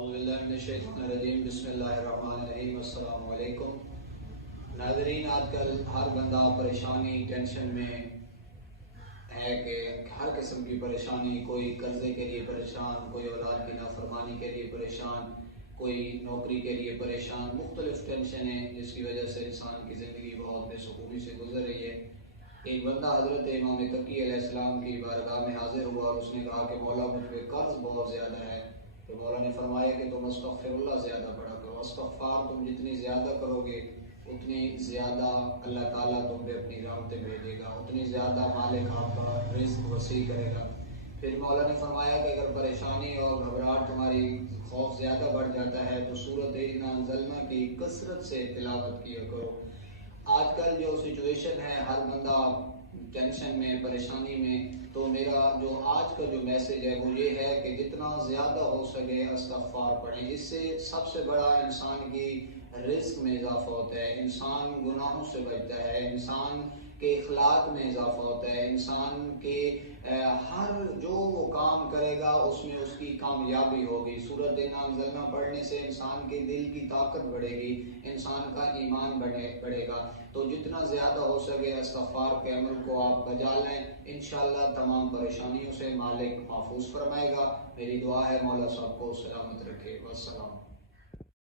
اعوذ باللہ من الشیطان الرجیم بسم اللہ الرحمن الرحیم السلام علیکم ناظرین، آج کل ہر بندہ پریشانی ٹینشن میں ہے کہ ہر قسم کی پریشانی، کوئی قرضے کے لیے پریشان، کوئی اولاد کی نافرمانی کے لیے پریشان، کوئی نوکری کے لیے پریشان، مختلف ٹینشن ہیں جس کی وجہ سے انسان کی زندگی بہت بے سکونی سے گزر رہی ہے۔ ایک بندہ حضرت امام تقی علیہ السلام کی بارگاہ میں حاضر ہوا اور اس نے کہا کہ مولا مجھ پہ قرض بہت زیادہ ہے۔ تو مولا نے فرمایا کہ تم استغفر اللہ زیادہ پڑھا کرو، استغفار تم جتنی زیادہ کرو گے اتنی زیادہ اللہ تعالیٰ تم پہ اپنی رحمتیں بھیجے گا، اتنی زیادہ مالک آپ کا رزق وسیع کرے گا۔ پھر مولا نے فرمایا کہ اگر پریشانی اور گھبراہٹ تمہاری خوف زیادہ بڑھ جاتا ہے تو سورۃ انا انزلنا کی کثرت سے تلاوت کیا کرو۔ آج کل جو سچویشن ہے، ہر بندہ ٹینشن میں، پریشانی میں، تو میرا جو آج کا جو میسج ہے وہ یہ ہے کہ جتنا زیادہ ہو سکے استغفار پڑھیں۔ اس سے سب سے بڑا انسان کی رزق میں اضافہ ہوتا ہے، انسان گناہوں سے بچتا ہے، انسان کے اخلاق میں اضافہ ہوتا ہے، انسان کے ہر جو وہ کام کرے گا اس میں اس کی کامیابی ہوگی۔ سورۃ انا انزلنا پڑھنے سے انسان کے دل کی طاقت بڑھے گی، انسان کا ایمان بڑھے گا۔ تو جتنا زیادہ ہو سکے استغفار کے عمل کو آپ بجا لیں، انشاءاللہ تمام پریشانیوں سے مالک محفوظ فرمائے گا۔ میری دعا ہے مولا صاحب کو سلامت رکھے۔ والسلام۔